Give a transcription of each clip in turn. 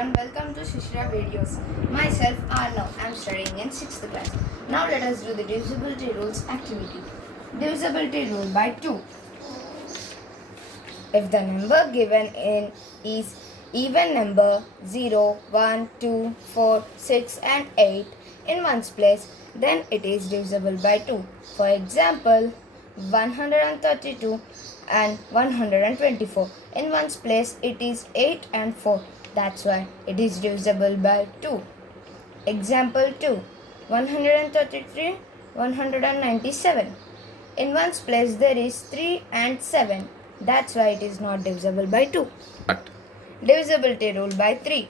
everyone, welcome to Shishira videos. Myself Aarnav, I am studying in 6th class. Now let us do the divisibility rules activity. Divisibility rule by 2. If the number given in is even number 0, 1, 2, 4, 6 and 8 in one's place, then it is divisible by 2. For example, 132 and 124. In one's place it is 8 and 4. That's why it is divisible by 2. Example 2. 133, 197. In one's place there is 3 and 7. That's why it is not divisible by 2. Divisibility rule by 3.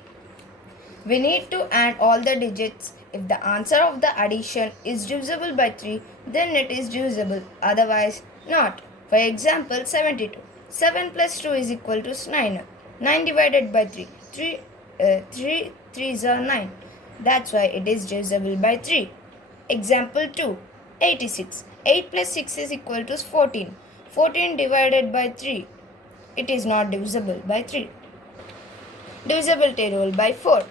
We need to add all the digits. If the answer of the addition is divisible by 3, then it is divisible, otherwise not. For example, 72. 7 plus 2 is equal to 9. 9 divided by 3. 3 3s are 9. That's why it is divisible by 3. Example 2. 86. 8 plus 6 is equal to 14. 14 divided by 3. It is not divisible by 3. Divisibility rule by 4.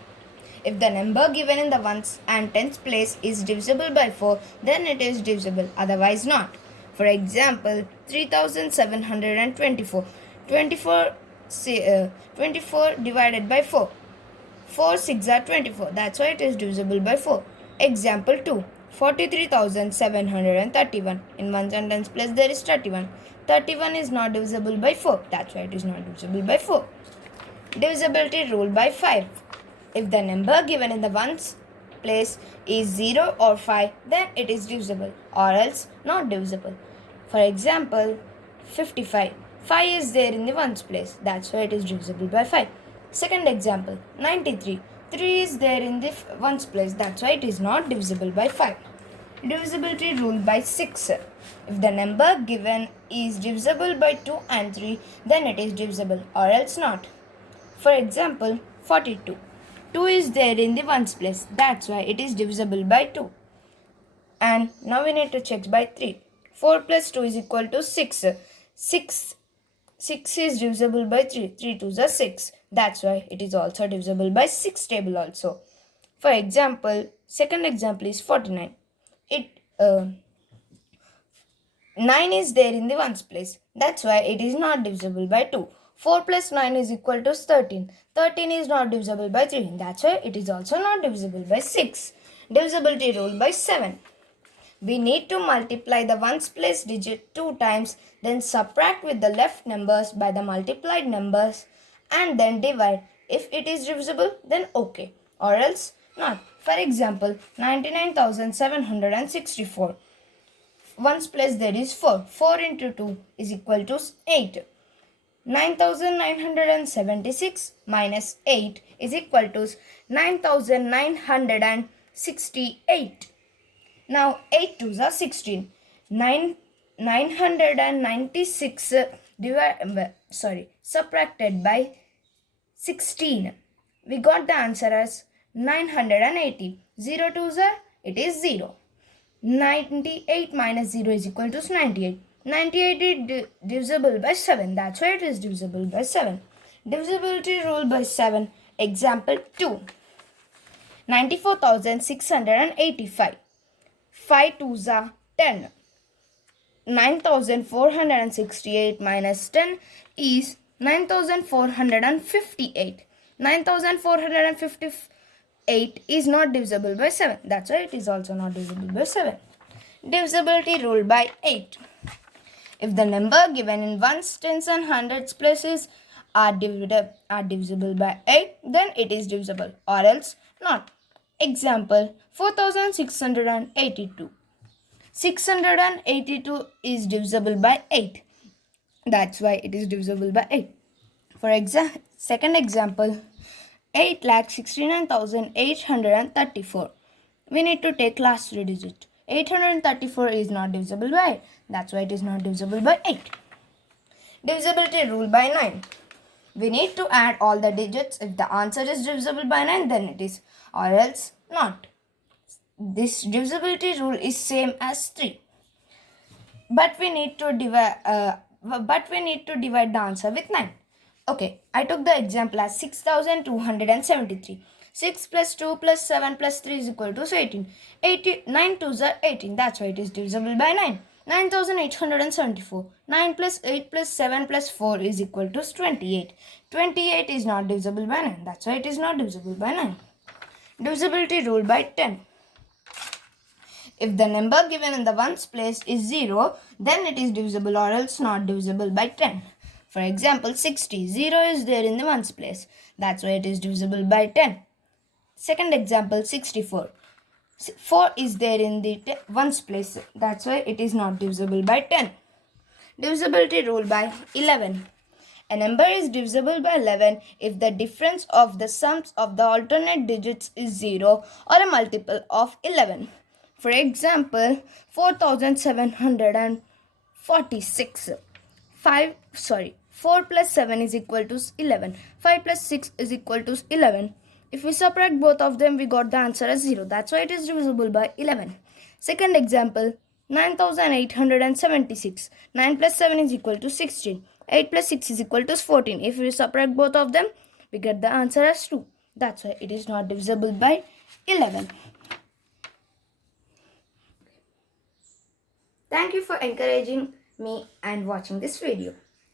If the number given in the ones and tens place is divisible by 4, then it is divisible, otherwise not. For example, 3724. 24 divided by 4. 4 6 are 24. That's why it is divisible by 4. Example 2. 43,731. In one sentence place there is 31. 31 is not divisible by 4. That's why it is not divisible by 4. Divisibility rule by 5. If the number given in the ones place is 0 or 5, then it is divisible, or else not divisible. For example, 55. 5 is there in the ones place. That's why it is divisible by 5. Second example, 93. 3 is there in the ones place. That's why it is not divisible by 5. Divisibility rule by 6. If the number given is divisible by 2 and 3, then it is divisible, or else not. For example, 42. 2 is there in the ones place. That's why it is divisible by 2. And now we need to check by 3. 4 plus 2 is equal to 6. 6 is divisible by 3. 3 2s are 6. That's why it is also divisible by 6 table also. For example, second example is 49. 9 is there in the ones place. That's why it is not divisible by 2. 4 plus 9 is equal to 13. 13 is not divisible by 3. That's why it is also not divisible by 6. Divisibility rule by 7. We need to multiply the ones place digit 2 times, then subtract with the left numbers by the multiplied numbers and then divide. If it is divisible, then okay, or else not. For example, 99,764. Ones place there is 4. 4 into 2 is equal to 8. 9,976 minus 8 is equal to 9,968. Now 8 2s are 16. 996 subtracted by 16. We got the answer as 980. 0 2s are, it is 0. 98 minus 0 is equal to 98. 98 is divisible by 7. That's why it is divisible by 7. Divisibility rule by 7. Example 2. 94,685. 5 2s are 10. 9,468 minus 10 is 9,458. 9,458 is not divisible by 7. That's why it is also not divisible by 7. Divisibility rule by 8. If the number given in ones, tens and hundreds places are divisible by 8, then it is divisible, or else not. Example, 4,682. 682 is divisible by 8. That's why it is divisible by 8. For second example, 8,69,834. We need to take last 3 digits. 834 is not divisible by 8. That's why it is not divisible by 8. Divisibility rule by 9. We need to add all the digits. If the answer is divisible by 9, then it is, or else not. This divisibility rule is same as 3. But we need to divide the answer with 9. Okay, I took the example as 6273. 6 plus 2 plus 7 plus 3 is equal to 18. 9 2s are 18. That's why it is divisible by 9. 9874. 9 plus 8 plus 7 plus 4 is equal to 28. 28 is not divisible by 9. That's why it is not divisible by 9. Divisibility rule by 10. If the number given in the ones place is 0, then it is divisible or else not divisible by 10. For example, 60. 0 is there in the ones place. That's why it is divisible by 10. Second example, 64. 4 is there in the ones place. That's why it is not divisible by 10. Divisibility rule by 11. A number is divisible by 11 if the difference of the sums of the alternate digits is 0 or a multiple of 11. For example, 4746. 4 plus 7 is equal to 11. 5 plus 6 is equal to 11. If we subtract both of them, we got the answer as 0. That's why it is divisible by 11. Second example, 9876. 9 plus 7 is equal to 16. 8 plus 6 is equal to 14. If we subtract both of them, we get the answer as 2. That's why it is not divisible by 11. Thank you for encouraging me and watching this video.